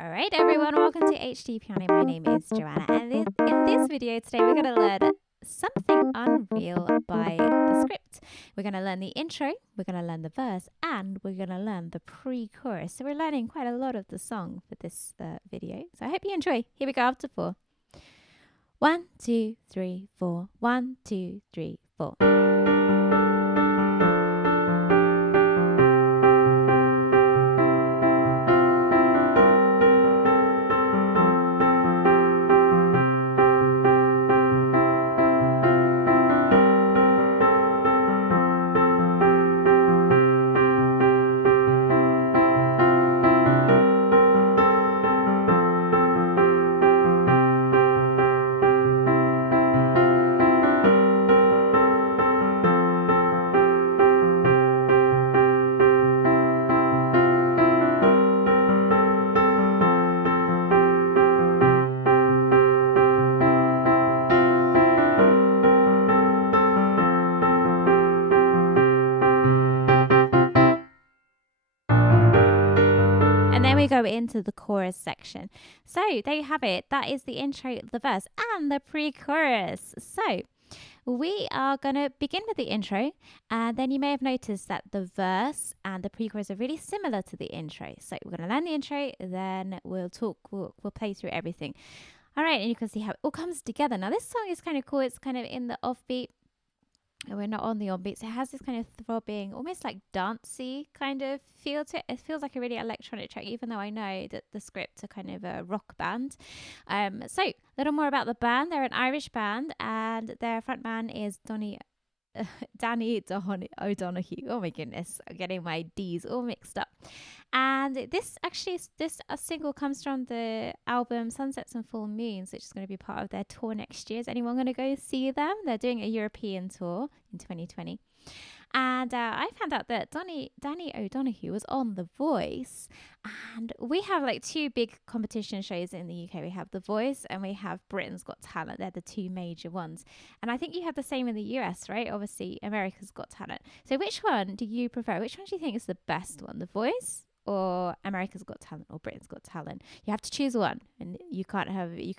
Alright everyone, welcome to HDpiano. My name is Joanna, and in this video today we're going to learn something unreal by the script. We're going to learn the intro, we're going to learn the verse, and we're going to learn the pre-chorus. So we're learning quite a lot of the song for this video. So I hope you enjoy. Here we go, after 4. 1, 2, 3, 4. 1, 2, 3, 4. And then we go into the chorus section. So there you have it. That is the intro, the verse, and the pre-chorus. So we are going to begin with the intro, and then you may have noticed that the verse and the pre-chorus are really similar to the intro. So we're going to learn the intro, then we'll play through everything. All right, and you can see how it all comes together. Now this song is kind of cool. It's kind of in the offbeat. We're not on the onbeat, so it has this kind of throbbing, almost like dancey kind of feel to it. It feels like a really electronic track, even though I know that the script are kind of a rock band. So a little more about the band. They're an Irish band, and their front man is Danny O'Donoghue. Oh my goodness, I'm getting my D's all mixed up. And this single comes from the album Sunsets and Full Moons, which is going to be part of their tour next year. Is anyone going to go see them? They're doing a European tour in 2020. And I found out that Danny O'Donoghue was on The Voice. And we have like 2 big competition shows in the UK. We have The Voice and we have Britain's Got Talent. They're the 2 major ones. And I think you have the same in the US, right? Obviously, America's Got Talent. So which one do you prefer? Which one do you think is the best one? The Voice or America's Got Talent or Britain's Got Talent? You have to choose one, and you can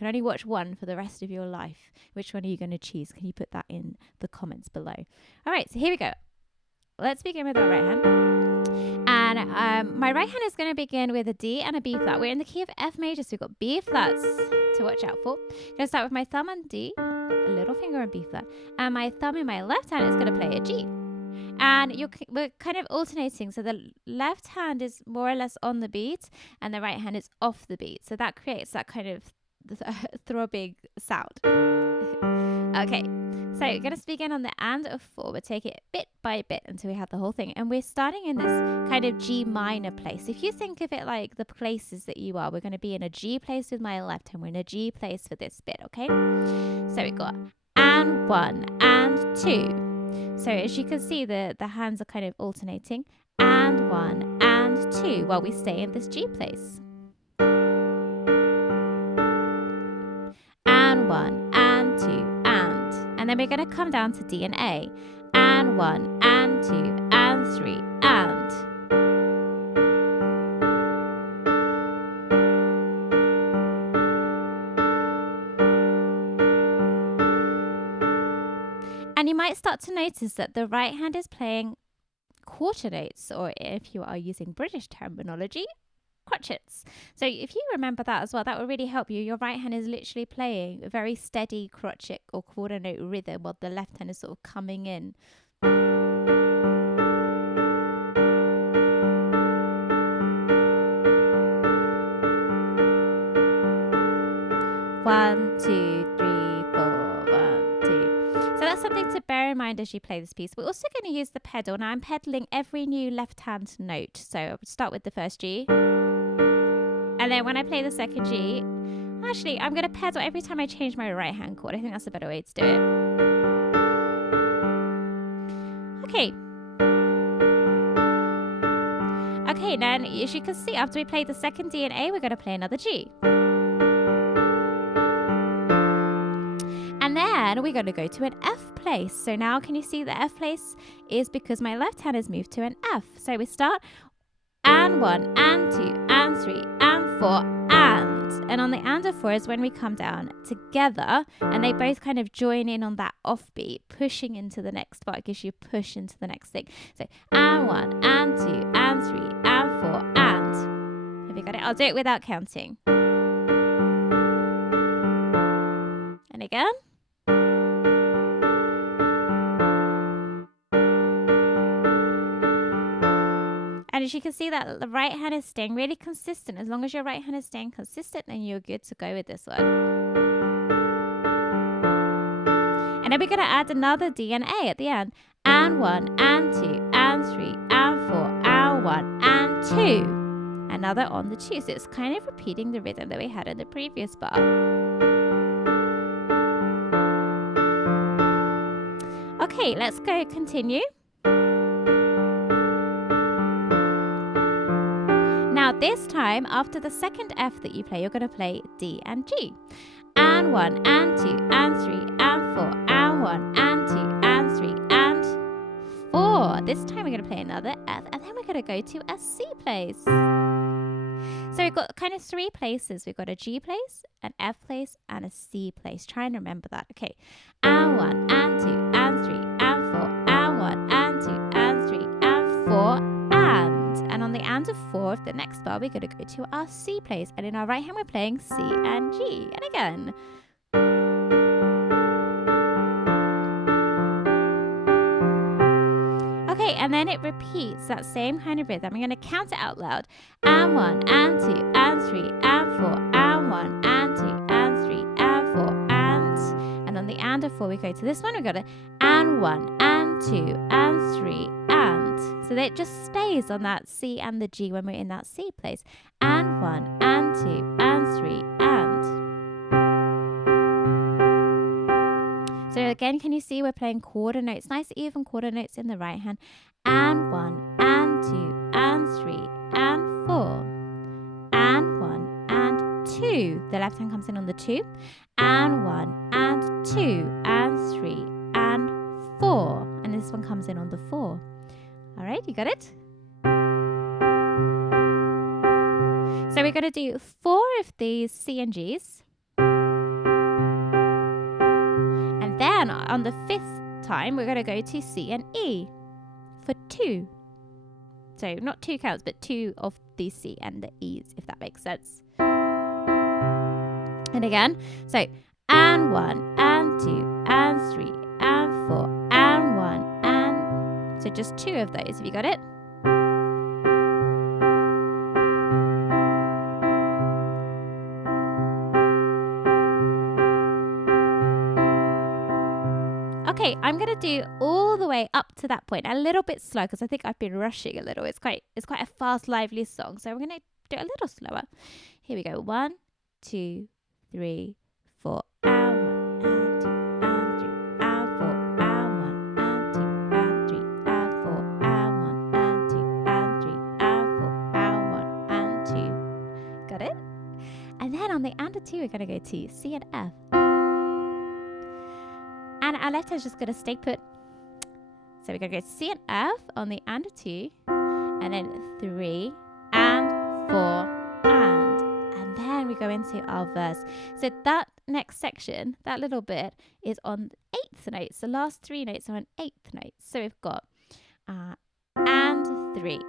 only watch one for the rest of your life. Which one are you going to choose? Can you put that in the comments below? All right, so here we go. Let's begin with our right hand. And my right hand is going to begin with a D and a B flat. We're in the key of F major, so we've got B flats to watch out for. I'm going to start with my thumb on D, a little finger on B flat, and my thumb in my left hand is going to play a G. And we're kind of alternating, so the left hand is more or less on the beat, and the right hand is off the beat. So that creates that kind of throbbing sound. Okay. So we're going to begin on the and of 4. We'll take it bit by bit until we have the whole thing. And we're starting in this kind of G minor place. If you think of it like the places that you are, we're going to be in a G place with my left hand. We're in a G place for this bit, okay? So we've got and 1 and 2. So as you can see, the hands are kind of alternating. And 1 and 2 while we stay in this G place. And 1 and 2. And then we're going to come down to D and A. And 1 and 2 and 3 and. And you might start to notice that the right hand is playing quarter notes, or if you are using British terminology, crotchets. So if you remember that as well, that will really help you. Your right hand is literally playing a very steady crotchet or quarter note rhythm, while the left hand is sort of coming in. 1, 2, 3, 4, 1, 2. So that's something to bear in mind as you play this piece. We're also going to use the pedal. Now I'm pedaling every new left hand note. So I'll start with the first G. And then when I play the second G, actually, I'm going to pedal every time I change my right hand chord. I think that's a better way to do it. Okay. Okay, then as you can see, after we play the second D and A, we're going to play another G. And then we're going to go to an F place. So now can you see the F place is because my left hand has moved to an F. So we start and 1 and 2 and 3 and 4 And on the and of 4 is when we come down together and they both kind of join in on that offbeat, pushing into the next bar. It gives you push into the next thing. So and 1, and 2, and 3, and 4, and. Have you got it? I'll do it without counting. And again. And as you can see that the right hand is staying really consistent. As long as your right hand is staying consistent, then you're good to go with this one. And then we're going to add another D and A at the end. And 1, and 2, and 3, and 4, and 1, and 2. Another on the 2. So it's kind of repeating the rhythm that we had in the previous bar. Okay, let's go continue. Now this time, after the second F that you play, you're going to play D and G. And 1, and 2, and 3, and 4, and 1, and 2, and 3, and 4. This time we're going to play another F, and then we're going to go to a C place. So we've got kind of 3 places. We've got a G place, an F place, and a C place. Try and remember that. Okay. And 1, and 2, and 3, and 4, and 1, and 2, and 3, and 4, and on the and of 4 of the next bar, we're going to go to our C place. And in our right hand, we're playing C and G. And again. Okay, and then it repeats that same kind of rhythm. I'm going to count it out loud. And 1, and 2, and 3, and 4, and 1, and 2, and 3, and 4, and on the and of 4, we go to this one. We've got a and 1, and 2, and 3, and. So that it just stays on that C and the G when we're in that C place. And 1, and 2, and 3, and. So again, can you see we're playing quarter notes, nice even quarter notes in the right hand. And 1, and 2, and 3, and 4. And 1, and 2. The left hand comes in on the 2. And 1, and 2, and 3, and 4. And this one comes in on the 4. All right, you got it? So we're going to do 4 of these C and Gs. And then on the 5th time, we're going to go to C and E for 2. So not 2 counts, but 2 of the C and the E's, if that makes sense. And again, so and 1, and 2, and 3, and 4, and 1, and. So just 2 of those. Have you got it? Okay, I'm going to do all the way up to that point, a little bit slow because I think I've been rushing a little. It's quite a fast, lively song. So we're going to do it a little slower. Here we go. 1, 2, 3, 4. And 1, and 2, and 3, and 4, and 1, and 2, and 3, and 4, and 1, and 2, and 3, and 4, and 1, and 2. Got it? And then on the and a 2, we're going to go to C and F. And our left hand is just going to stay put. So we're going to go C and F on the and a 2, and then 3 and 4 and then we go into our verse. So that next section, that little bit, is on 8th notes. The last 3 notes are on 8th notes. So we've got and 3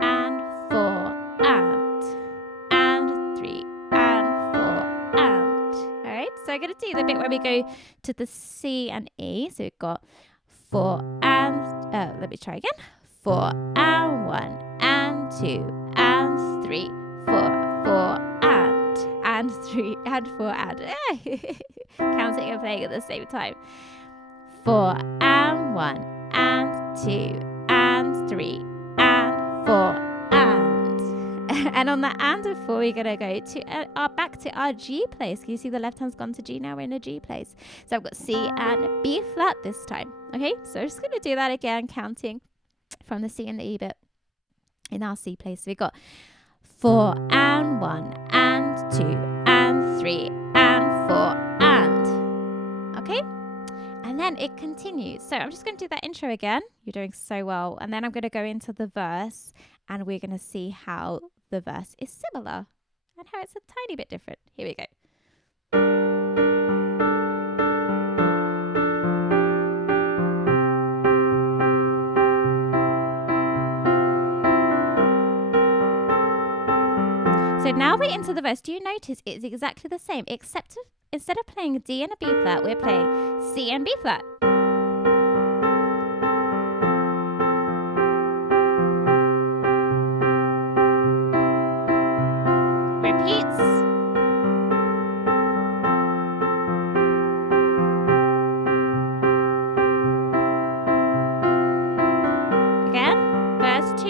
and 4 and 3 and 4 and. All right, so I'm going to do the bit where we go to the C and E. So we've got 4 and, let me try again. 4 and 1 and 2 and 3, 4, 4 and 3 and 4 and. Counting and playing at the same time. 4 and 1 and 2 and 3 and 4 and on the and of 4, we're going to go to back to our G place. Can you see the left hand's gone to G? Now we're in a G place. So I've got C and B flat this time. Okay, so I'm just going to do that again, counting from the C and the E bit in our C place. So we've got 4 and 1 and 2 and 3 and 4 and. Okay? And then it continues. So I'm just going to do that intro again. You're doing so well. And then I'm going to go into the verse and we're going to see how the verse is similar. and how it's a tiny bit different. Here we go. So now we're into the verse. Do you notice it's exactly the same, except instead of playing a D and a B flat, we're playing C and B flat. Repeats. Again, verse 2.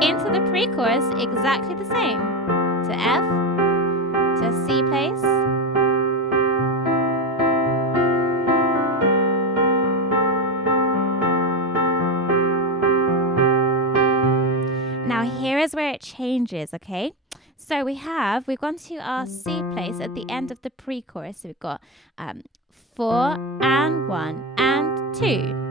Into the pre-chorus, exactly the same. To F, to C place. Now here is where it changes, okay? So we've gone to our C place at the end of the pre-chorus. So we've got 4 and 1 and 2.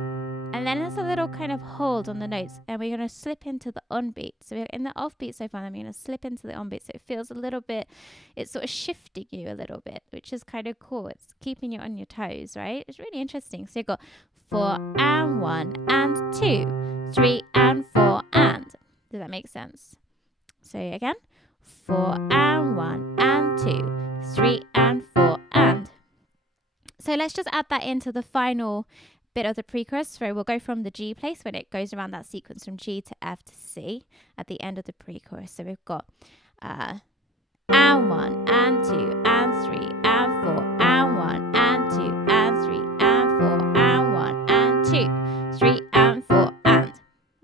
And then there's a little kind of hold on the notes, and we're going to slip into the on beat. So we're in the off beat so far, and I'm going to slip into the on beat. So it feels a little bit, it's sort of shifting you a little bit, which is kind of cool. It's keeping you on your toes, right? It's really interesting. So you've got 4 and 1 and 2, 3 and 4 and. Does that make sense? So again, 4 and 1 and 2, 3 and 4 and. So let's just add that into the final bit of the pre-chorus. So we'll go from the G place when it goes around that sequence from G to F to C at the end of the pre-chorus. So we've got and 1 and 2 and 3 and 4 and 1 and 2 and 3 and 4 and 1 and 2, 3 and 4 and.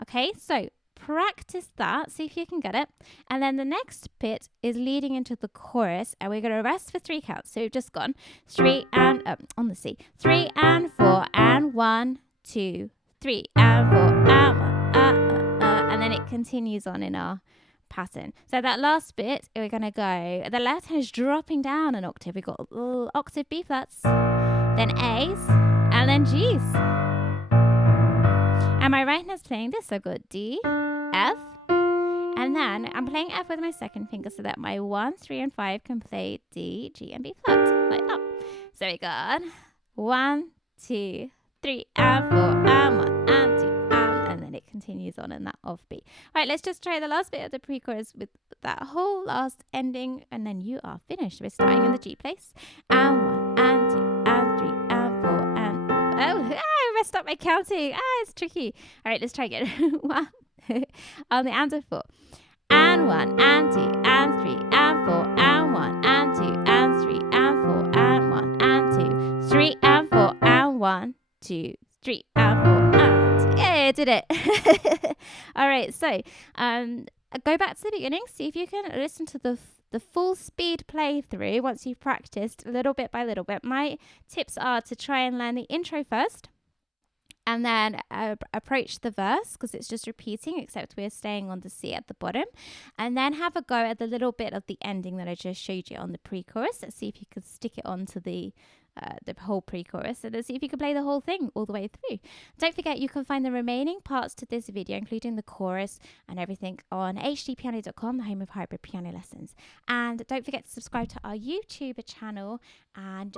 Okay, so practice that, see if you can get it. And then the next bit is leading into the chorus, and we're going to rest for 3 counts. So we've just gone 3 and on the C, 3 and 4 and 1, 2, 3 and 4 and 1, and then it continues on in our pattern. So that last bit, we're going to go, the left hand is dropping down an octave. We've got octave B flats, then A's, and then G's. And my right hand's playing this. So I've got D, F, and then I'm playing F with my second finger so that my 1, 3, and 5 can play D, G, and B flat, like that. So we got 1, 2, 3, and 4, and 1, and 2, and then it continues on in that off beat. All right, let's just try the last bit of the pre-chorus with that whole last ending, and then you are finished. We're starting in the G place, and 1, and 2, and 3, and 4, and 4. Oh, I messed up my counting. It's tricky. All right, let's try again. 1 on the and of 4, and 1 and 2 and 3 and 4 and 1 and 2 and 3 and 4 and 1 and 2, 3 and 4 and 1, 2, 3 and 4 and. Yeah, I did it. All right, so go back to the beginning. See if you can listen to the full speed playthrough once you've practiced little bit by little bit. My tips are to try and learn the intro first, and then approach the verse because it's just repeating, except we're staying on the C at the bottom, and then have a go at the little bit of the ending that I just showed you on the pre-chorus. Let's see if you could stick it onto the whole pre-chorus, and let's see if you can play the whole thing all the way through. Don't forget, you can find the remaining parts to this video, including the chorus and everything, on HDpiano.com, the home of hybrid piano lessons. And don't forget to subscribe to our YouTube channel and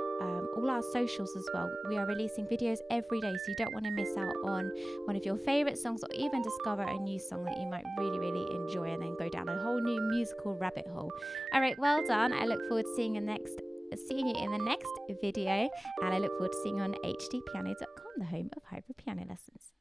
all our socials as well. We are releasing videos every day, so you don't want to miss out on one of your favorite songs, or even discover a new song that you might really enjoy, and then go down a whole new musical rabbit hole. All right, well done. I look forward to seeing you in the next video, and I look forward to seeing you on HDpiano.com, the home of hybrid piano lessons.